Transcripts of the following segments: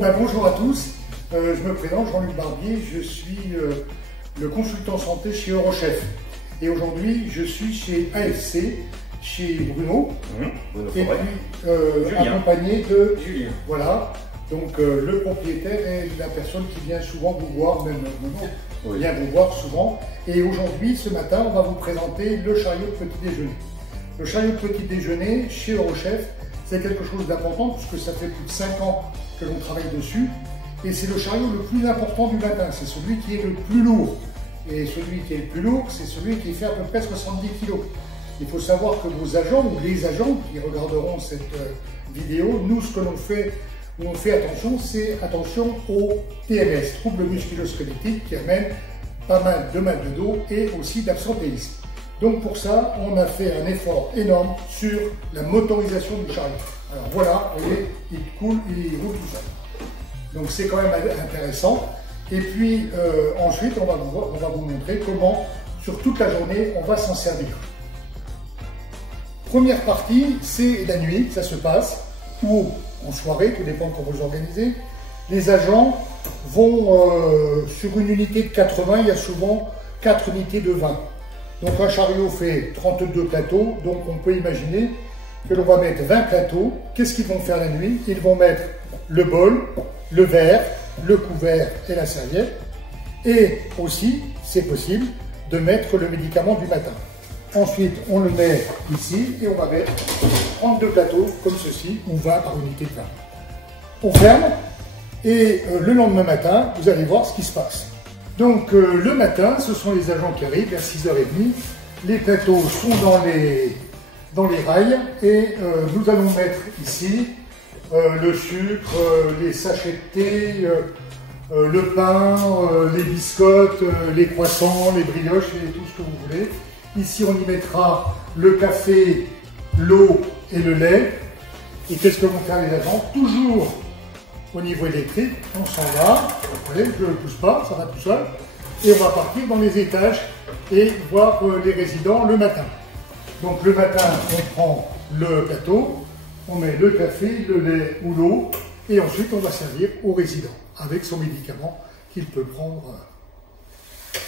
Bonjour à tous, je me présente Jean-Luc Barbier, je suis le consultant santé chez Eurochef. Et aujourd'hui, je suis chez AFC, chez Bruno, et puis accompagné de Julien. Voilà, donc le propriétaire est la personne qui vient souvent vous voir, même Bruno vient vous voir souvent. Et aujourd'hui, ce matin, on va vous présenter le chariot de petit déjeuner. Le chariot de petit déjeuner chez Eurochef, c'est quelque chose d'important puisque ça fait plus de 5 ans que l'on travaille dessus. Et c'est le chariot le plus important du matin, c'est celui qui est le plus lourd. Et celui qui est le plus lourd, c'est celui qui fait à peu près 70 kg. Il faut savoir que vos agents, ou les agents qui regarderont cette vidéo, nous, ce que l'on fait, où on fait attention, c'est attention au TMS, troubles musculo-squelettiques, qui amènent pas mal de mal de dos et aussi d'absentéisme. Donc pour ça, on a fait un effort énorme sur la motorisation du chariot. Alors voilà, vous voyez, il coule, il roule tout seul. Donc c'est quand même intéressant. Et puis ensuite, on va vous montrer comment, sur toute la journée, on va s'en servir. Première partie, c'est la nuit, ça se passe, ou en soirée, tout dépend comment vous organisez. Les agents vont sur une unité de 80, il y a souvent 4 unités de 20. Donc un chariot fait 32 plateaux, donc on peut imaginer que l'on va mettre 20 plateaux. Qu'est-ce qu'ils vont faire la nuit? Ils vont mettre le bol, le verre, le couvert et la serviette. Et aussi, c'est possible, de mettre le médicament du matin. Ensuite, on le met ici et on va mettre 32 plateaux comme ceci, ou 20 par unité de 20. On ferme et le lendemain matin, vous allez voir ce qui se passe. Donc le matin, ce sont les agents qui arrivent à 6h30. Les plateaux sont dans les rails et nous allons mettre ici le sucre, les sachets de thé, le pain, les biscottes, les croissants, les brioches et tout ce que vous voulez. Ici, on y mettra le café, l'eau et le lait. Et qu'est-ce que vont faire les agents? Toujours au niveau électrique, on s'en va. Vous voyez, je ne le pousse pas, ça va tout seul. Et on va partir dans les étages et voir les résidents le matin. Donc le matin, on prend le plateau, on met le café, le lait ou l'eau, et ensuite on va servir aux résidents avec son médicament qu'il peut prendre.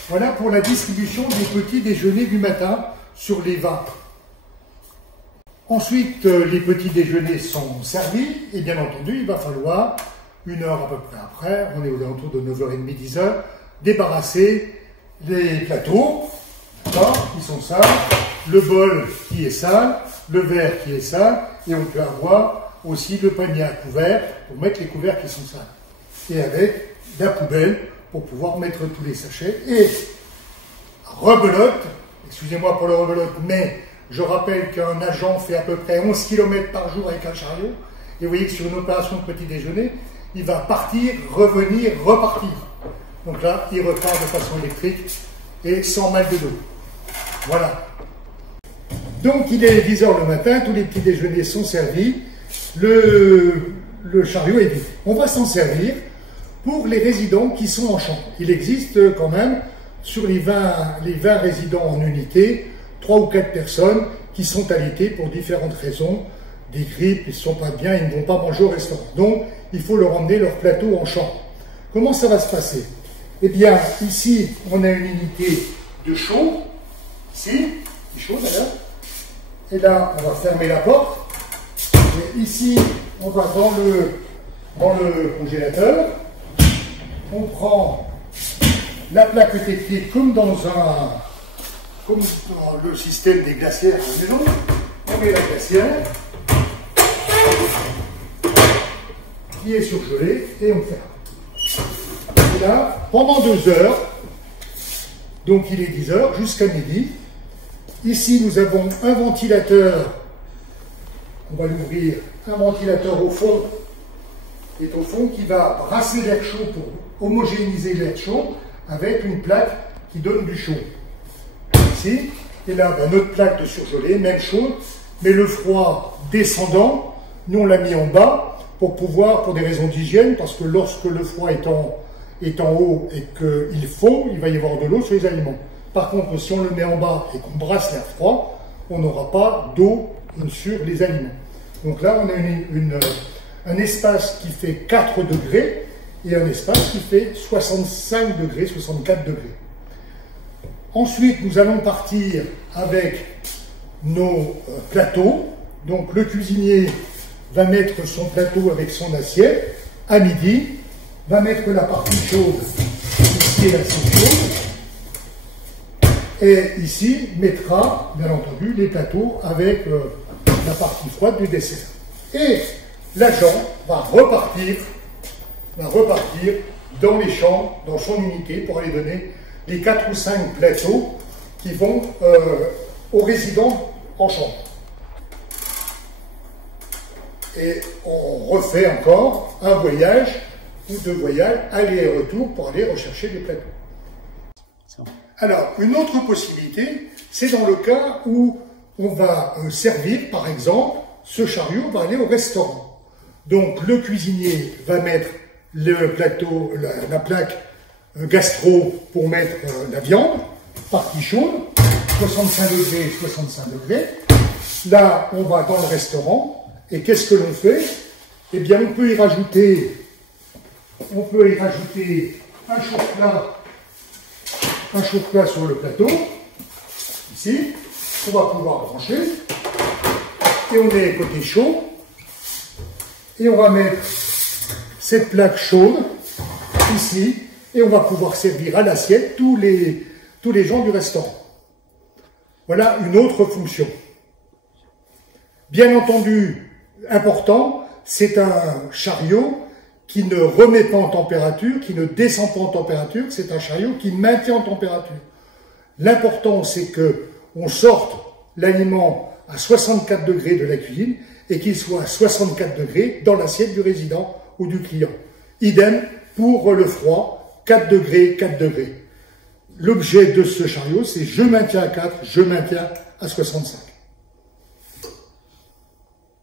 Voilà pour la distribution des petits déjeuners du matin sur les 20. Ensuite, les petits déjeuners sont servis et bien entendu, il va falloir, 1 heure à peu près après, on est aux alentours de 9h30, 10h, débarrasser les plateaux, qui sont sales, le bol qui est sale, le verre qui est sale, et on peut avoir aussi le panier à couverts pour mettre les couverts qui sont sales. Et avec la poubelle pour pouvoir mettre tous les sachets. Et rebelote, excusez-moi pour le rebelote, mais je rappelle qu'un agent fait à peu près 11 km par jour avec un chariot. Et vous voyez que sur une opération de petit déjeuner, il va partir, revenir, repartir. Donc là, il repart de façon électrique et sans mal de dos. Voilà. Donc il est 10h le matin, tous les petits déjeuners sont servis. Le chariot est vide. On va s'en servir pour les résidents qui sont en chambre. Il existe quand même, sur les 20 résidents en unité, 3 ou 4 personnes qui sont alitées pour différentes raisons, des grippes, ils ne sont pas bien, ils ne vont pas manger au restaurant. Donc, il faut leur emmener leur plateau en chambre. Comment ça va se passer? Eh bien, ici, on a une unité de chaud, ici, c'est chaud d'ailleurs, et là, on va fermer la porte, et ici, on va dans le congélateur, on prend la plaque technique comme dans le système des glacières à la maison. On met la glacière qui est surgelée et on ferme. Et là, pendant 2 heures, donc il est 10h jusqu'à midi. Ici, nous avons un ventilateur. On va l'ouvrir. Un ventilateur au fond, qui est au fond, qui va brasser l'air chaud pour homogénéiser l'air chaud avec une plaque qui donne du chaud. Ici, et là, notre plaque de surgelé, même chose, mais le froid descendant, nous on l'a mis en bas pour pouvoir, pour des raisons d'hygiène, parce que lorsque le froid est en haut et qu'il fond, il va y avoir de l'eau sur les aliments. Par contre, si on le met en bas et qu'on brasse l'air froid, on n'aura pas d'eau sur les aliments. Donc là, on a un espace qui fait 4 degrés et un espace qui fait 65 degrés, 64 degrés. Ensuite, nous allons partir avec nos plateaux. Donc le cuisinier va mettre son plateau avec son assiette à midi, va mettre la partie chaude, ici l'assiette chaude, et ici mettra bien entendu les plateaux avec la partie froide du dessert. Et l'agent va repartir dans les chambres, dans son unité, pour aller donner les 4 ou 5 plateaux qui vont aux résidents en chambre. Et on refait encore un voyage ou 2 voyages, aller et retour, pour aller rechercher les plateaux. Alors, une autre possibilité, c'est dans le cas où on va servir, par exemple, ce chariot va aller au restaurant. Donc, le cuisinier va mettre le plateau, la plaque gastro pour mettre la viande, partie chaude, 65 degrés, 65 degrés. Là, on va dans le restaurant. Et qu'est-ce que l'on fait? Eh bien, on peut y rajouter un chauffe-plat sur le plateau, ici, on va pouvoir brancher, et on est côté chaud, et on va mettre cette plaque chaude, ici, et on va pouvoir servir à l'assiette tous les gens du restaurant. Voilà une autre fonction. Bien entendu, important, c'est un chariot qui ne remet pas en température, qui ne descend pas en température, c'est un chariot qui maintient en température. L'important, c'est que on sorte l'aliment à 64 degrés de la cuisine et qu'il soit à 64 degrés dans l'assiette du résident ou du client. Idem pour le froid, 4 degrés, 4 degrés. L'objet de ce chariot, c'est je maintiens à 4, je maintiens à 65.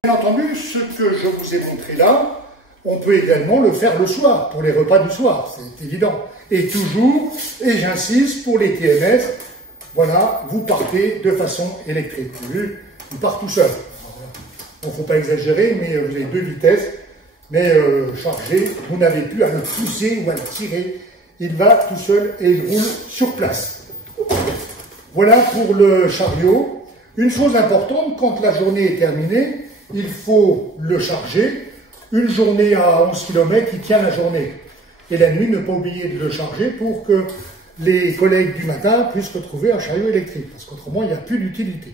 Bien entendu, ce que je vous ai montré là, on peut également le faire le soir, pour les repas du soir, c'est évident. Et toujours, et j'insiste, pour les TMS, voilà, vous partez de façon électrique. Vous avez vu, il part tout seul. Il ne faut pas exagérer, mais vous avez 2 vitesses, mais chargé, vous n'avez plus à le pousser ou à le tirer. Il va tout seul et il roule sur place. Voilà pour le chariot. Une chose importante, quand la journée est terminée, il faut le charger. Une journée à 11 km, il tient la journée. Et la nuit, ne pas oublier de le charger pour que les collègues du matin puissent retrouver un chariot électrique, parce qu'autrement, il n'y a plus d'utilité.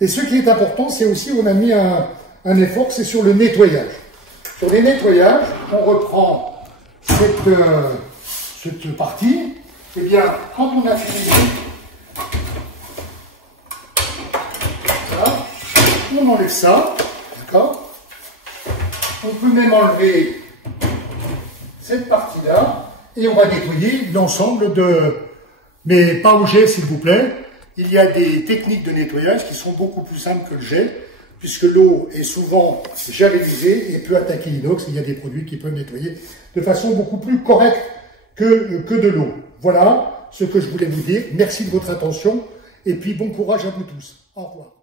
Et ce qui est important, c'est aussi, on a mis un effort, c'est sur le nettoyage. Sur les nettoyages, on reprend cette partie. Eh bien, quand on a fini, voilà, on enlève ça, d'accord? On peut même enlever cette partie-là et on va nettoyer l'ensemble de... Mais pas au jet, s'il vous plaît. Il y a des techniques de nettoyage qui sont beaucoup plus simples que le jet, puisque l'eau est souvent javellisée et peut attaquer l'inox. Il y a des produits qui peuvent nettoyer de façon beaucoup plus correcte que de l'eau. Voilà ce que je voulais vous dire. Merci de votre attention et puis bon courage à vous tous. Au revoir.